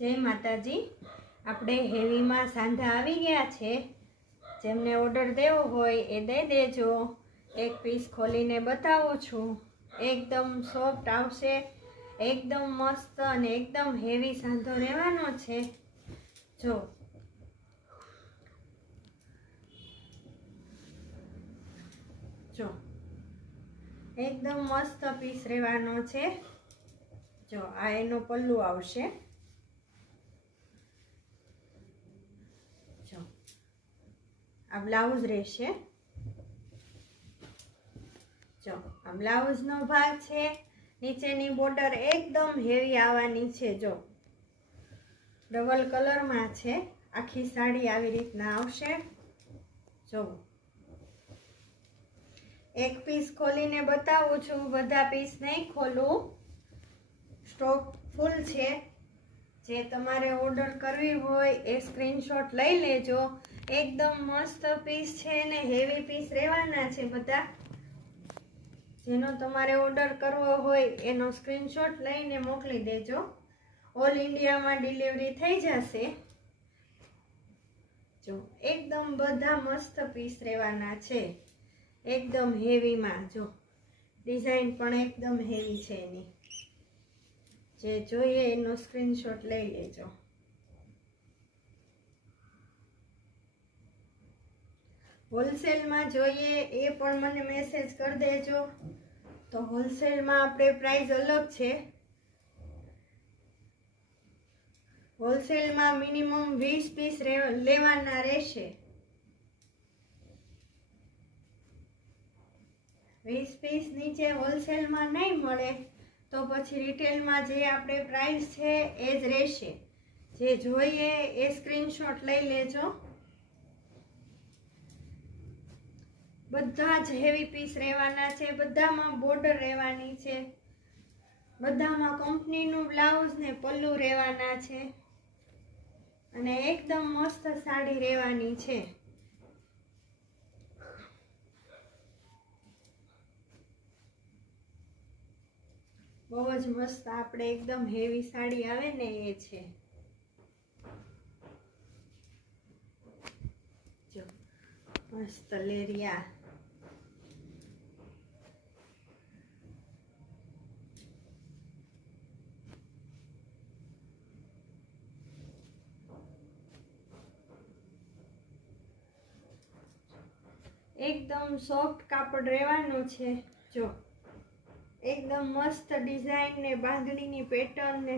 જય માતાજી। આપણે હેવીમાં સાંધા આવી ગયા છે। જેમને ઓર્ડર દેવો હોય એ દઈ દેજો। એક પીસ ખોલીને બતાવું છું। એકદમ સોફ્ટ આવશે, એકદમ મસ્ત અને એકદમ હેવી સાંધો રહેવાનો છે। જો જો એકદમ મસ્ત પીસ રહેવાનો છે। જો આ એનો પલ્લુ આવશે। જો આ બ્લાઉઝ રહેશે। જો આ બ્લાઉઝનો ભાગ છે। નીચેની બોર્ડર એકદમ હેવી આવવાની છે। જો ડબલ કલરમાં છે। આખી સાડી આવી રીતના આવશે। જો એક પીસ ખોલીને બતાવું છું, બધા પીસ નહીં ખોલું, સ્ટોક ફૂલ છે। જે તમારે ઓર્ડર કરવી હોય એ સ્ક્રીનશોટ લઈ લેજો। એકદમ મસ્ત પીસ છે ને હેવી પીસ રહેવાના છે બધા। જેનો તમારે ઓર્ડર કરવો હોય એનો સ્ક્રીનશોટ લઈને મોકલી દેજો। ઓલ ઇન્ડિયામાં ડિલિવરી થઈ જશે। જો એકદમ બધા મસ્ત પીસ રહેવાના છે, એકદમ હેવીમાં। જો ડિઝાઇન પણ એકદમ હેવી છે એની। જે જોઈએ એનો સ્ક્રીનશોટ લઈ લેજો। હોલસેલમાં જોઈએ એ પણ મને મેસેજ કરી દેજો। તો હોલસેલમાં આપણે પ્રાઇસ અલગ છે। હોલસેલમાં મિનિમમ 20 પીસ લેવાના રહેશે। 20 પીસ નીચે હોલસેલમાં નહીં મળે તો પછી રિટેલમાં જે આપણે પ્રાઇસ છે એ જ રહેશે। જે જોઈએ એ સ્ક્રીનશોટ લઈ લેજો। બધા જ હેવી પીસ રહેવાના છે, બધામાં બોર્ડર રહેવાની છે, બધામાં કંપનીનું બ્લાઉઝ ને પલ્લુ રહેવાના છે અને એકદમ મસ્ત સાડી રહેવાની છે। બહુ જ મસ્ત આપણે એકદમ હેવી સાડી આવે ને એ છે। જો મસ્ત લેરિયા। એકદમ સોફ્ટ કાપડ રહેવાનું છે। જો એકદમ મસ્ત ડિઝાઇન ને બાંધણીની પેટર્ન ને